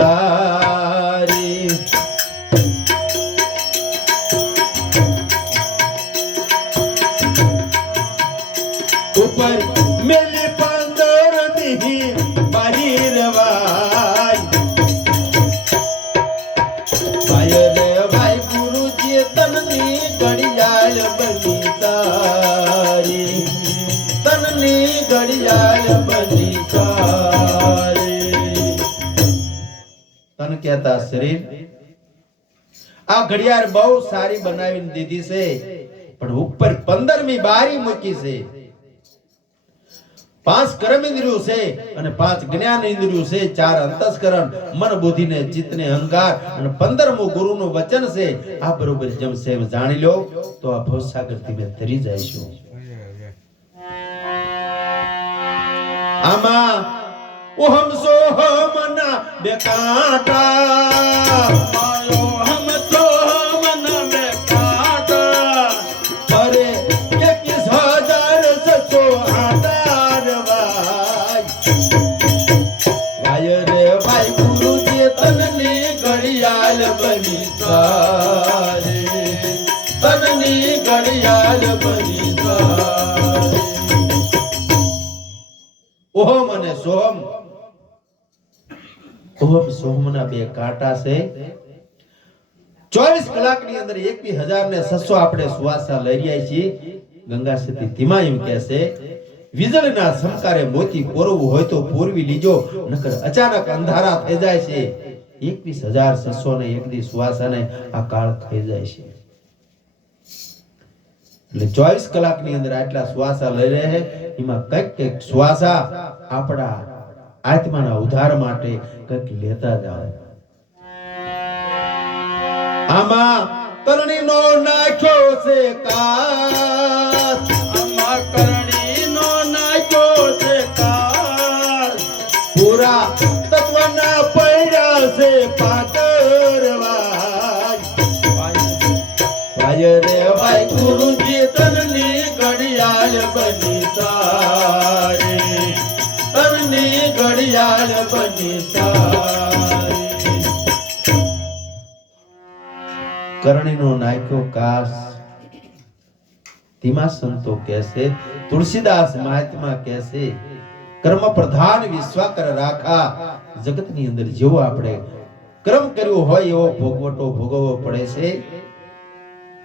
સારી કહેતા શરીર આ ઘડિયાળ બહુ સારી બનાવીને દીધી છે પણ ઉપર પંદરમી બારી મૂકી છે. પાંચ કર્મ ઇન્દ્રિયો છે અને પાંચ જ્ઞાન ઇન્દ્રિયો છે ચાર અંતસ્કરણ મન બુદ્ધિ ને ચિત્ત ને અહંકાર અને પંદરમું ગુરુનું વચન છે. આ બરોબર જેમ છે જાણી લો તો આ ભવસાગરથી મેં તરી જઈશું. આમાં ઓહમ સોહમના બે કાંટા ઓહમ અને સોહમ ઓહમ સોહમના બે કાંટા છે. ચોવીસ કલાકની અંદર એકવીસ હજાર ને છસો આપણે સુવાસા લઈ રહ્યા છીએ. ગંગા સતી ધીમા એમ કહેશે વીજળીના સંકારે મોતી કોરવું હોય તો પૂરવી લીજો, નકર અચાનક અંધારા થઈ જાય છે. એકવીસ હજાર છસો ને એક દી સુવાસાને આ કાળ થઈ જાય છે. એટલે ચોવીસ કલાકની અંદર આટલા શ્વાસા લઈ રહે છે. એમાં કંઈક કંઈક શ્વાસા આપણા આત્માના ઉધાર માટે કંઈક લેતા જાઓ. આમાં તરણીનો નાખ્યો છે કાચ આમા કરણી નો નાખ્યો છે કાળ. પૂરા તત્વના પડ્યા છે પાતરવાય ઘડિયાળ બની કરણીનો નાખ્યો કાસ ધીમા સંતો કહેશે, તુલસીદાસ મહાત્મા કહેશે, કર્મ પ્રધાન વિશ્વાકર રાખા, જગતની અંદર જેવો આપણે કર્મ કર્યો હોય એવો ભોગવટો ભોગવવો પડે છે.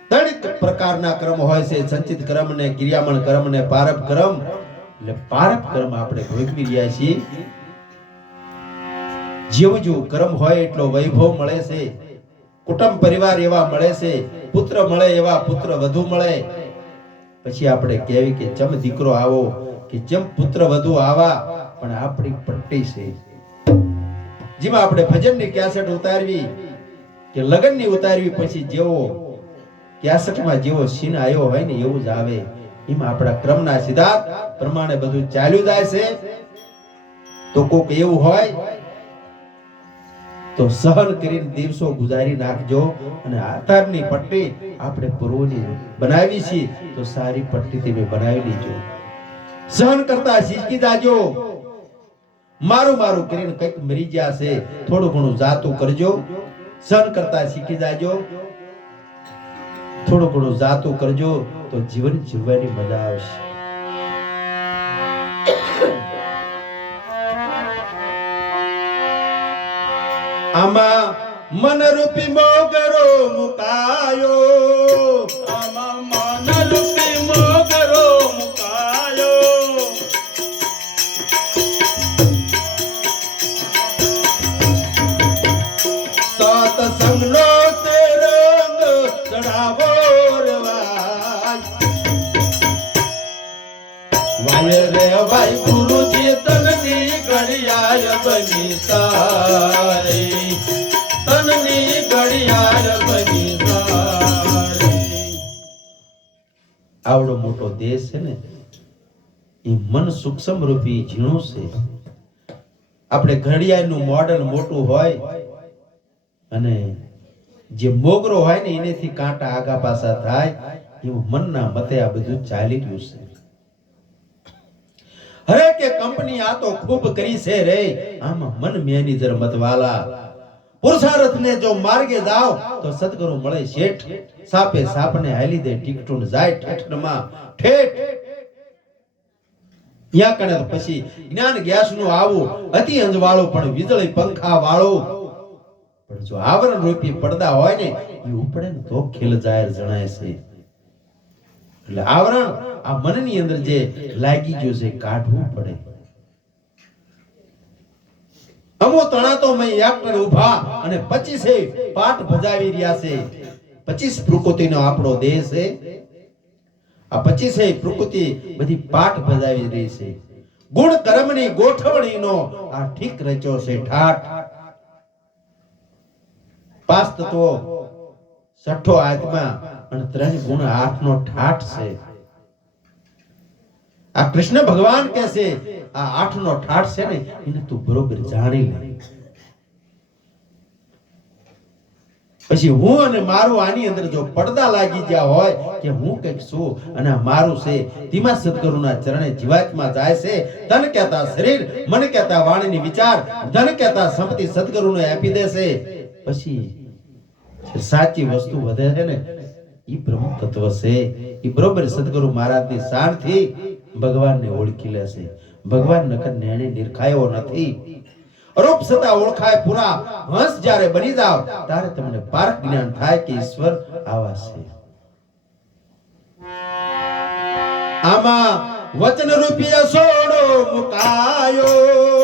ત્રણ પ્રકારના કર્મ હોય છે, સંચિત કર્મ ને ક્રિયામણ કર્મ ને પારપ કર્મ, એટલે પારપ કર્મ આપણે ભોગવી રહ્યા છીએ. જેવું જેવું કર્મ હોય એટલો વૈભવ મળે છે. કુટુંબ, પરિવાર એવા મળે છે. પુત્ર મળે એવા પુત્ર વધુ મળે. પછી આપણે કહેવી કે ચમ દીકરો આવો, કે જેમ પુત્ર વધુ આવા, પણ આપણી પટ્ટી છે. જેમાં આપણે ભજનની કેસેટ ઉતારવી, કે લગ્નની ઉતારવી, પછી જેવો કેસેટમાં જેવો સીન આવ્યો હોય ને એવું જ આવે. એમાં આપણા ક્રમના સિદ્ધાંત પ્રમાણે બધું ચાલ્યું જાય છે. તો કોક એવું હોય તો સહન કરીને દિવસો ગુજારી નાખજો અને આતારની પટ્ટી આપણે પૂર્વની બનાવી છે તો સારી પટ્ટી તમે બનાવી લેજો. સહન કરતા શીખી જાજો. મારું મારું કરીને કંઈક મરી ગયા થોડું ઘણું જાતું કરજો. સહન કરતા શીખી જાજો. થોડું ઘણું જાતું કરજો તો જીવન જીવવાની મજા આવશે. આમાં મનરૂપી મોગરો આવડો મોટો દેશ છે ને, એ મન સૂક્ષ્મ રૂપી ઝીણું છે. આપણે ઘડિયાળનું મોડલ મોટું હોય અને જે મોગરો હોય ને, એનેથી કાંટા આગા પાછા થાય, એવું મનના મતે આ બધું ચાલી રહ્યું છે. હરે કે કંપની આ તો ખૂબ કરી છે રે. આમાં મન મેનેજર મતવાલા. પુરુષાર્થને જો માર્ગે જાઓ, તો સદગુરુ મળે શેઠ. સાપે સાપને હાલી દે ટીકટું જાય ઠેઠમાં. ઠેઠ. યા કણે પછી જ્ઞાન ગ્યાસનું આવું, અતિ અંજવાળો પણ વીજળી પંખા વાળો પણ જો આવરણ રૂપી પડદા હોય ને, એ ઉપડે ને તો ખેલ જાહેર જણાય છે. એટલે આવરણ આ મનની અંદર જે લાગી ગયું છે, કાઢવું પડે. અમો તણાતો મેં યાકણ ઊભા અને 25 પાઠ ભજાવી રહ્યા છે. 25 પ્રકૃતિનો આપણો દેહ છે. આ 25 પ્રકૃતિ બધી પાઠ ભજાવી રહી છે. ગુણ કર્મની ગોઠવણીનો આ ઠીક રચ્યો છે ઠાઠ. પાંચ તત્વો છઠ્ઠો આત્મા અને ત્રણ ગુણ આઠનો ઠાઠ છે. આ કૃષ્ણ ભગવાન કહે છે આ આઠનો ઠાઠ છે ને, એને તું બરોબર જાણી લે. પછી હું અને મારું આની અંદર જો પડદા લાગી ગયા હોય કે હું કંઈક છું અને મારું છે ધીમા સદગુરુના ચરણે જીવાત્મા જાય છે તન કહેતા શરીર, મન કહેતા વાણીની વિચાર, ધન કહેતા સંપત્તિ સદગુરુને આપી દેશે પછી સાચી વસ્તુ વધે છે ને એ બ્રહ્મ તત્વ છે. એ બરોબર સદગુરુ મહારાજની શાનથી ભગવાનને ઓળખી લેશે ભગવાન નખત નેણે નિરખાયો નથી. રૂપ સતા ઓળખાય પૂરા. હંસ જ્યારે બની જાવ ત્યારે તમને પારક જ્ઞાન થાય કે ઈશ્વર આવા છે. આમાં વચન રૂપિયા સોડો મુકાયો.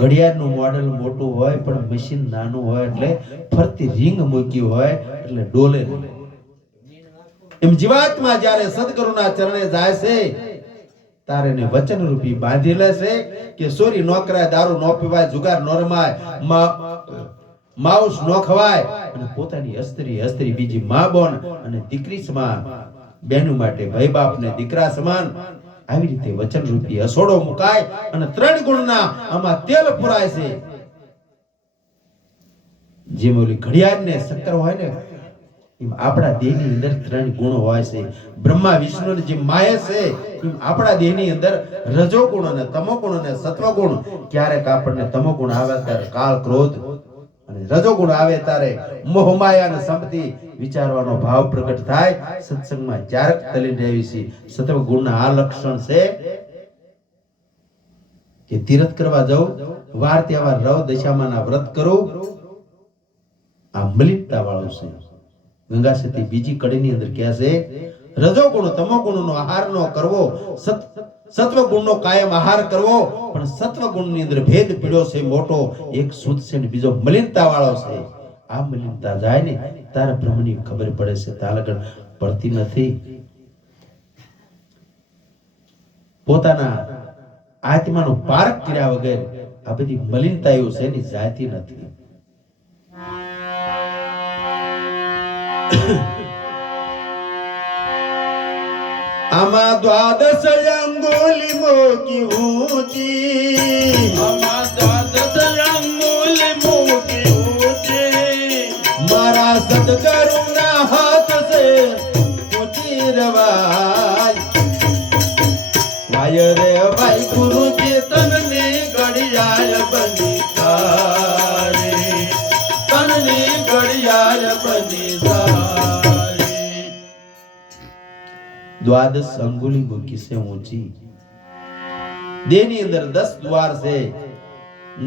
ઘડિયાળનું મોડેલ મોટું હોય, પણ મશીન નાનું હોય એટલે ફરતી રિંગ મૂકી હોય, એટલે ડોલે. એમ જીવાત્મા જ્યારે સદગુરુના ચરણે જાય છે તારે એને વચન રૂપી બાંધી લેશે કે સોરી, નો કરાય, દારૂ નો પીવાય, જુગાર નો રમાય માઉસ નો ખવાય. અને પોતાની અસ્ત્રી અસ્ત્રી બીજી મા બોન અને દીકરી સમાન, બેનું માટે ભાઈ બાપ ને દીકરા સમાન. આવી રીતે વચન રૂપી અસોડો મુકાય અને ત્રણ ગુણના આમાં તેલ પુરાય છે. જેમ ઓલી ઘડિયાળને સત્તર હોય ને, એમ આપણા દેહની અંદર ત્રણ ગુણ હોય છે. બ્રહ્મા, વિષ્ણુ જે માય છે, એમ આપણા દેહની અંદર રજો ગુણ અને તમો ગુણ અને સત્વ ગુણ ક્યારેક આપણને તમો ગુણ આવે, ત્યારે કાળ, ક્રોધ અને રજોગુણ આવે ત્યારે મોહમાયા અને સંપત્તિ વિચારવાનો ભાવ પ્રગટ થાય. સત્સંગમાં ક્યારેક તલીન રહેવી છે. સત્વ ગુણના આ લક્ષણ છે કે તીરથ કરવા જાઉં, વાર તહેવાર રવ દશામાના વ્રત કરું. આ મલિનતા વાળું છે. ગંગા સતી બીજી કડીની અંદર કહે છે રજો ગુણ તમો ગુણનો આહાર નો કરવો. સત સત્વ ગુણનો કાયમ આહાર કરવો, પણ સત્વ ગુણની અંદર ભેદ પીડ્યો છે, મોટો. એક શુદ્ધ છે ને બીજો મલિનતા વાળો છે. આ મલિનતા જાય ને, તારા બ્રહ્મની ખબર પડે છે, તાલગણ પડતી નથી. પોતાના આત્માનો પારક કર્યા વગર આ બધી મલિનતાઓ છે એની જાતી નથી. આમાં દ્વાદશ અંગુલી મોકી ઊંચી આમાં દ્વાદશ અંગુલી મૂકી છે ઊંચી. દેહની અંદર દસ દ્વાર છે.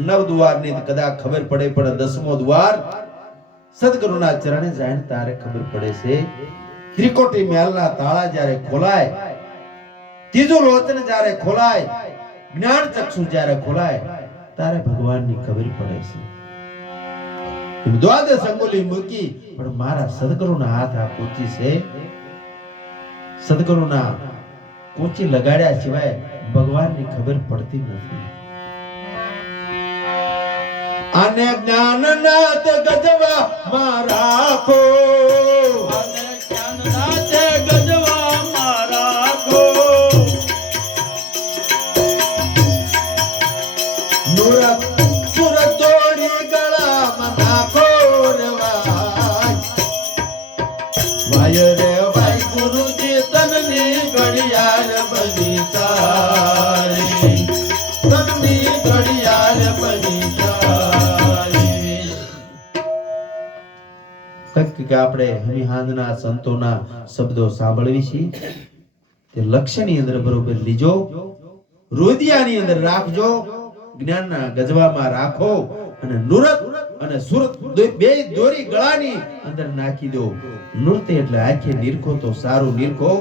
નવ દ્વારની કદાચ ખબર પડે, પણ દસમો દ્વાર સદગુરુના ચરણે જાય તારે ખબર પડે છે. ત્રિકોટી મહેલના તાળા જ્યારે ખોલાય, ત્રીજું લોચન જ્યારે ખોલાય, જ્ઞાન ચક્ષુ જ્યારે ખોલાય, તારે ભગવાનની ખબર પડે છે. દ્વાદશ અંગુલી મૂકી, પણ મારા સદગુરુના હાથ આ કૂચી છે. સદગુરુના કૂચી લગાડ્યા સિવાય ભગવાનની ખબર પડતી નથી. અને જ્ઞાનનાથ ગજવા મારા રાખો કે આપણે હરિહાંદના સંતોના શબ્દો સાંભળવી છીએ? તે લક્ષ્યની અંદર બરોબર લીજો, રોદિયાની અંદર રાખજો, જ્ઞાનના ગજવામાં રાખો અને નુરત અને સુરત બે દોરી ગળાની અંદર નાખી દો. નૃત્ય એટલે આંખે નિરખો તો સારું નિરખો.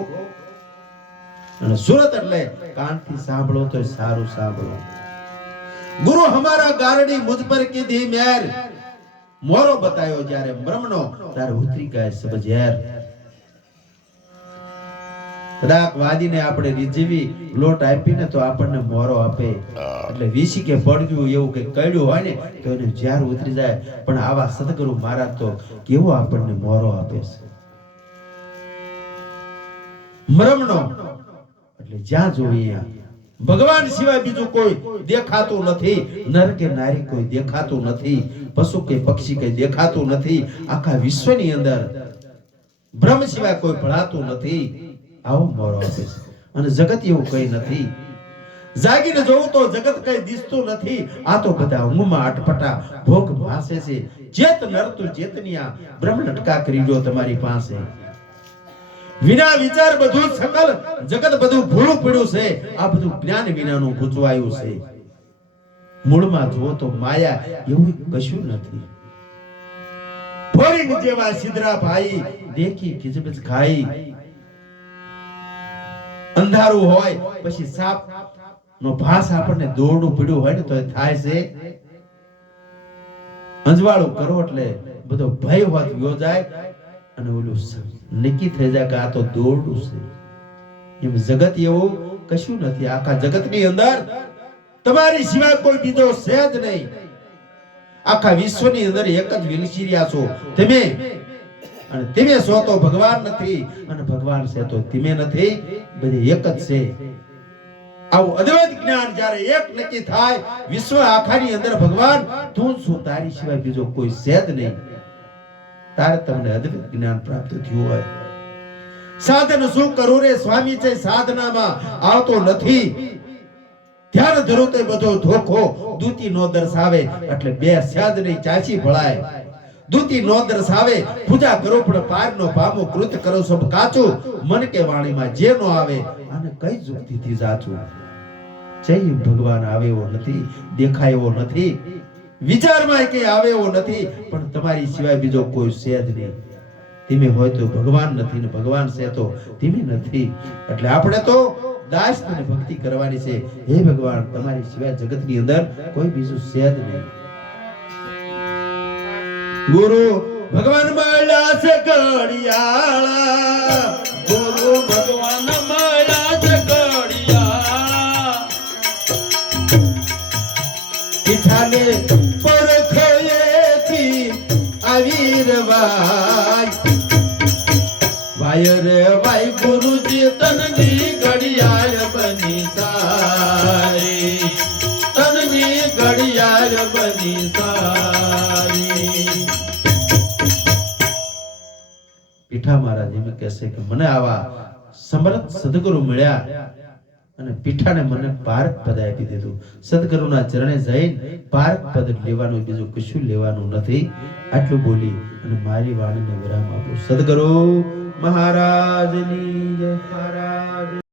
અને સુરત એટલે કાનથી સાંભળો તો સારું સાંભળો. ગુરુ હમારા ગારડી મુજ પર કીધી મેર. મોરો બતાવ્યો જ્યારે બ્રહ્મનો ત્યારે ઉતરી ગયા સબ ઝેર કદાચ વાદીને આપણે રીઝવી લોટ આપીને તો આપણને મોરો આપે. એટલે વીસી કે પડજું એવું કે કડ્યું હોય ને, તો એને જ્યાર ઉતરી જાય. પણ આવા સદગુરુ મહારાજ તો કેવો આપણને મોરો આપે છે? મરમનો એટલે જ્યાં જોઈએ ભગવાન સિવાય બીજું કોઈ દેખાતું નથી. નર કે નારી કોઈ દેખાતું નથી. પશુ કે પક્ષી કઈ દેખાતું નથી, આખા વિશ્વની અંદર. બ્રહ્મ સિવાય કોઈ ભળાતું નથી. આવો મોરો આપે છે અને જગત એવું કઈ નથી. જાગીને જોવું તો જગત કઈ દિસતું નથી. આ તો બધા ઊંઘમાં અટપટા ભોગ ભાસે છે. ચેત નરતું ચેતનિયા બ્રહ્મ લટકા કરી જો તમારી પાસે. વિના વિચાર બધું સકલ. જગત બધું ભૂલું પડ્યું છે. આ બધું જ્ઞાન વિનાનું ગૂંચવાયું છે. મૂળમાં જુઓ તો માયા એવું કશું નથી. ફોરીન જેવા સિદ્રા ભાઈ દેખી કિજબજ ખાઈ. અંધારું હોય પછી સાપ નો ભાસ આપણને દોરડું પડ્યું હોય ને તો થાય છે. અંજવાળું કરો એટલે બધો ભય હોત યોજાય અને ઓલું નક્કી થઈ જાય કે આ તો દોરડું છે. એમ જગત એવું કશું નથી. આખા જગતની અંદર તમારી સિવાય કોઈ બીજો છે જ નહીં. આખા વિશ્વની અંદર એક જ વિલસી રહ્યા છો. તમે. અને તમે છો તો ભગવાન નથી, અને ભગવાન છે તો તમે નથી. બધી એક જ છે. આવું અદ્વૈત જ્ઞાન જ્યારે એક નક્કી થાય, વિશ્વ આખાની અંદર ભગવાન, તું છું, તારી સિવાય બીજો કોઈ છે જ નહીં. તારે તમને અદ્વૈત જ્ઞાન પ્રાપ્ત થયું હોય. સાધન શું કરું રે સ્વામી છે સાધનામાં? આવતો નથી. ધ્યાન ધરોતે બધો ધોખો દૂતી નો દર્શાવે, એટલે બે સ્યાદની ચાચી ભળાય. દૂતી નો દર્શાવે, પૂજા કરો, પણ પાર નો પામો કૃત કરો, સબ કાચું. મન કે વાણીમાં જે નો આવે અને કઈ જુક્તિથી જાચું? જય ભગવાન આવે નથી, દેખાય એવો નથી. વિચારમાં કે આવે નથી, પણ તમારી સિવાય બીજો કોઈ છે જ નહીં. ધીમે હોય તો ભગવાન નથી ને ભગવાન છે તો ધીમે નથી. એટલે આપણે તો દાસ અને ભક્તિ કરવાની છે. હે ભગવાન, તમારી સિવાય જગતની અંદર કોઈ બીજું છે જ નહીં. ગુરુ ભગવાન મળ્યા છે કડિયાળા ગુરુ ભગવાન મળ્યા છે કડિયાળા પીઠાને ઘડિયાળ બની પીઠા મહારાજ એમ કહેશે કે મને આવા સમર્થ સદગુરુ મળ્યા અને પીઠાને મને પારક પદ આપી દીધું. સદગુરુના ચરણે જઈને પાર્ક પદ લેવાનું બીજું કશું લેવાનું નથી. આટલું બોલી અને મારી વાણીને વિરામ આપું. સદગુરુ મહારાજની જય, મહારાજ.